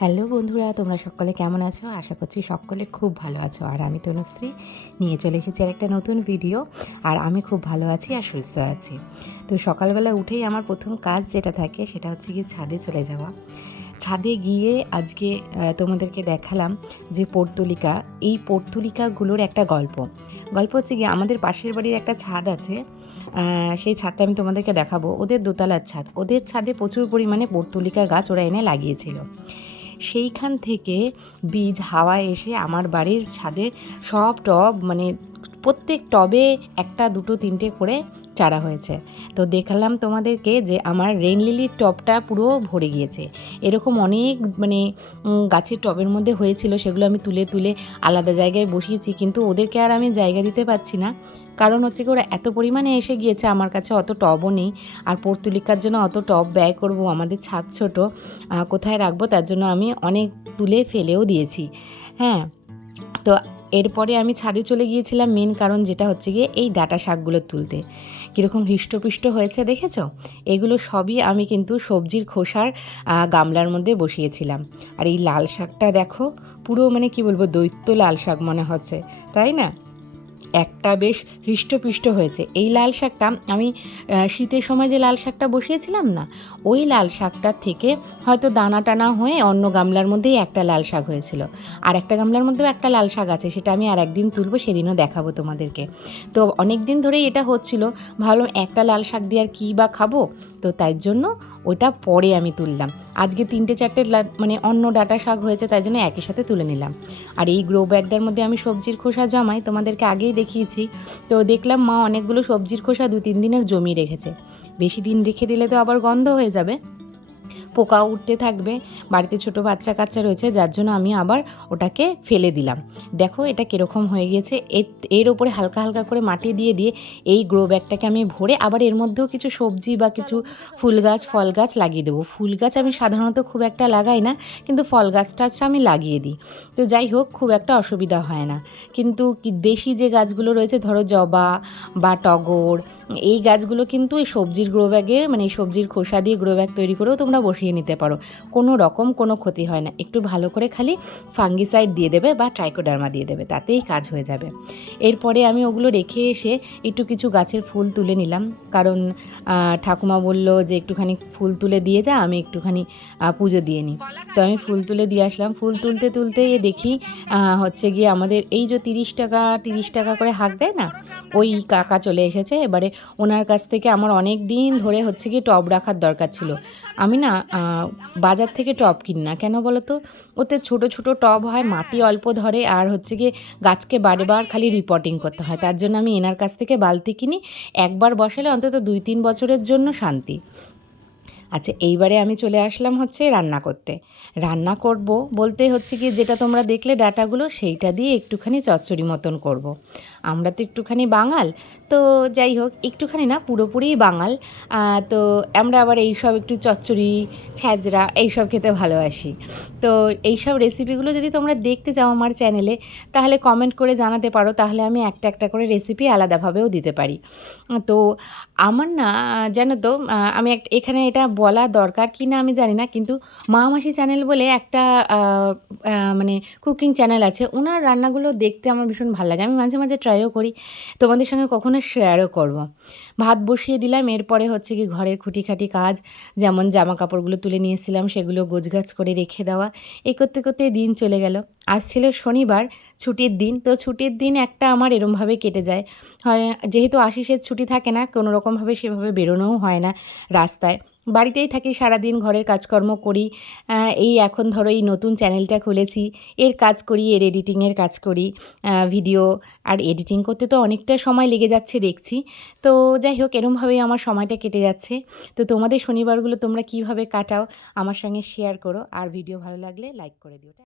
Hello বন্ধুরা, তোমরা সকলে কেমন আছো? আশা করছি সকলে খুব ভালো আছো। আর আমি তনুশ্রী নিয়ে চলে এসেছি আর একটা নতুন ভিডিও। আর আমি খুব ভালো আছি আর সুস্থ আছি। তো সকালবেলা উঠেই আমার প্রথম কাজ যেটা থাকে সেটা হচ্ছে গিয়ে ছাদে চলে যাওয়া। ছাদে গিয়ে আজকে তোমাদেরকে দেখালাম যে পর্তুলিকা, এই পর্তুলিকাগুলোর একটা গল্প হচ্ছে গিয়ে আমাদের পাশের বাড়ির একটা ছাদ আছে। সেই ছাদটা আমি তোমাদেরকে দেখাবো। ওদের দোতলার ছাদ, ওদের ছাদে প্রচুর পরিমাণে পর্তুলিকা গাছ ওরা এনে লাগিয়েছিল। সেইখান থেকে বীজ হাওয়ায় এসে আমার বাড়ির ছাদের সব টব, মানে প্রত্যেক টবে একটা দুটো তিনটে করে চারা হয়েছে। তো দেখালাম তোমাদেরকে যে আমার রেইন লিলির টবটা পুরো ভরে গিয়েছে। এরকম অনেক গাছের টবের মধ্যে হয়েছিল, সেগুলো আমি তুলে তুলে আলাদা জায়গায় বসিয়েছি, কিন্তু ওদেরকে আর আমি জায়গা দিতে পারছি না। কারণ হচ্ছে কি, ওরা এত পরিমাণে এসে গিয়েছে, আমার কাছে অত টবও নেই। আর পর্তুলিকার জন্য অত টব ব্যয় করব, আমাদের ছাদ ছোট, কোথায় রাখবো, তার জন্য আমি অনেক তুলে ফেলেও দিয়েছি। হ্যাঁ, তো এরপরে আমি ছাদে চলে গিয়েছিলাম মেন কারণ যেটা হচ্ছে গিয়ে এই ডাঁটা শাকগুলো তুলতে। কীরকম হৃষ্টপুষ্ট হয়েছে দেখেছো? এগুলো সবই আমি কিন্তু সবজির খোসার গামলার মধ্যে বসিয়েছিলাম। আর এই লাল শাকটা দেখো, পুরো মানে কি বলবো, দৈত্য লাল শাক মনে হচ্ছে, তাই না? একটা বেশ হৃষ্টপুষ্ট হয়েছে। এই লাল শাকটা আমি শীতের সময় যে লাল শাকটা বসিয়েছিলাম না, ওই লাল শাকটার থেকে হয়তো দানা টানা হয়ে অন্য গামলার মধ্যেই একটা লাল শাক হয়েছিল। আর একটা গামলার মধ্যেও একটা লাল শাক আছে, সেটা আমি আর একদিন তুলবো, সেদিনও দেখাবো তোমাদেরকে। তো অনেক দিন ধরেই এটা হচ্ছিল, ভাবলাম একটা লাল শাক দিয়ে আর কী বা খাবো, তো তাই জন্য ওটা পরে আমি তুললাম। আজকে 3-4টে মানে অন্য ডাঁটা শাক হয়েছে, তাই জন্য একই সাথে তুলে নিলাম। আর এই গ্রো ব্যাগটার মধ্যে আমি সবজির খোসা জমাই, তোমাদেরকে আগেই দেখিয়েছি। তো দেখলাম মা অনেকগুলো সবজির খোসা 2-3 দিনের জমিয়ে রেখেছে। বেশি দিন রেখে দিলে তো আবার গন্ধ হয়ে যাবে, পোকা উঠতে থাকবে। বাড়িতে ছোটো বাচ্চা কাচ্চা রয়েছে, যার জন্য আমি আবার ওটাকে ফেলে দিলাম। দেখো এটা কীরকম হয়ে গিয়েছে। এর ওপরে হালকা হালকা করে মাটি দিয়ে দিয়ে এই গ্রো ব্যাগটাকে আমি ভরে আবার এর মধ্যেও কিছু সবজি বা কিছু ফুল গাছ ফল গাছ লাগিয়ে দেবো। ফুল গাছ আমি সাধারণত খুব একটা লাগাই না, কিন্তু ফল গাছটা আমি লাগিয়ে দিই। তো যাই হোক, খুব একটা অসুবিধা হয় না। কিন্তু দেশি যে গাছগুলো রয়েছে, ধরো জবা বা টগর, এই গাছগুলো কিন্তু এই সবজির গ্রো ব্যাগে, মানে এই সবজির খোসা দিয়ে গ্রো ব্যাগ তৈরি করেও তোমরা বসিয়ে নিতে পারো। কোনো রকম কোনো ক্ষতি হয় না। একটু ভালো করে খালি ফাঙ্গিসাইড দিয়ে দেবে বা ট্রাইকোডার্মা দিয়ে দেবে, তাতেই কাজ হয়ে যাবে। এরপরে আমি ওগুলো রেখে এসে একটু কিছু গাছের ফুল তুলে নিলাম, কারণ ঠাকুমা বলল যে একটুখানি ফুল তুলে দিয়ে যা, আমি একটুখানি পুজো দিয়ে নিই। তো আমি ফুল তুলে দিয়ে আসলাম। ফুল তুলতে তুলতে দেখি হচ্ছে গিয়ে আমাদের এই যে 30 টাকা করে হাঁক দেয় না, ওই কাকা চলে এসেছে। এবারে ওনার কাছ থেকে আমার অনেক দিন ধরে হচ্ছে গিয়ে টব রাখার দরকার ছিল। আমি না বাজার থেকে টব কিনি না, কেন বলো তো? ওতে ছোট ছোট টব হয়, মাটি অল্প ধরে, আর হচ্ছে গিয়ে গাছকে বারবার খালি রিপোর্টিং করতে হয়। তার জন্য আমি এনার কাছ থেকে বালতি কিনি, একবার বসালে অন্তত 2-3 বছরের জন্য শান্তি। আচ্ছা, এইবারে আমি চলে আসলাম হচ্ছে রান্না করতে। রান্না করব বলতে হচ্ছে কি, যেটা তোমরা দেখলে ডাটাগুলো, সেইটা দিয়ে একটুখানি চচ্চড়ি মতন করব। আমরা তো একটুখানি বাঙাল, তো যাই হোক, একটুখানি না, পুরোপুরিই বাঙাল। তো আমরা আবার এইসব একটু চচ্চড়ি, ছ্যাঁচড়া এইসব খেতে ভালোবাসি। তো এইসব রেসিপিগুলো যদি তোমরা দেখতে চাও আমার চ্যানেলে, তাহলে কমেন্ট করে জানাতে পারো, তাহলে আমি একটা একটা করে রেসিপি আলাদাভাবেও দিতে পারি। তো আমার না, জানো তো, আমি এখানে এটা বলা দরকার কি না আমি জানি না, কিন্তু মা মাসি চ্যানেল বলে একটা মানে কুকিং চ্যানেল আছে, ওনার রান্নাগুলো দেখতে আমার ভীষণ ভালো লাগে। আমি মাঝে মাঝে ট্রাইও করি, তোমাদের সঙ্গে কখনো শেয়ারও করব। ভাত বসিয়ে দিলাম, এরপরে হচ্ছে কি ঘরের খুঁটিখাটি কাজ, যেমন জামা কাপড়গুলো তুলে নিয়েছিলাম সেগুলো গোছগাছ করে রেখে দেওয়া। এই করতে করতে দিন চলে গেল। আজ ছিল শনিবার, ছুটির দিন। তো ছুটির দিন একটা আমার এরমভাবে কেটে যায়। হয়, যেহেতু আশিসের ছুটি থাকে না, কোনো রকমভাবে সেভাবে বেরোনোও হয় না রাস্তায়, বাড়িতেই থাকি সারাদিন, ঘরের কাজকর্ম করি। এই এখন ধরো এই নতুন চ্যানেলটা খুলেছি, এর কাজ করি, এর এডিটিংয়ের কাজ করি, ভিডিও আর এডিটিং করতে তো অনেকটা সময় লেগে যাচ্ছে দেখছি। তো যাই হোক, এরমভাবেই আমার সময়টা কেটে যাচ্ছে। তো তোমাদের শনিবারগুলো তোমরা কীভাবে কাটাও আমার সঙ্গে শেয়ার করো, আর ভিডিও ভালো লাগলে লাইক করে দিও।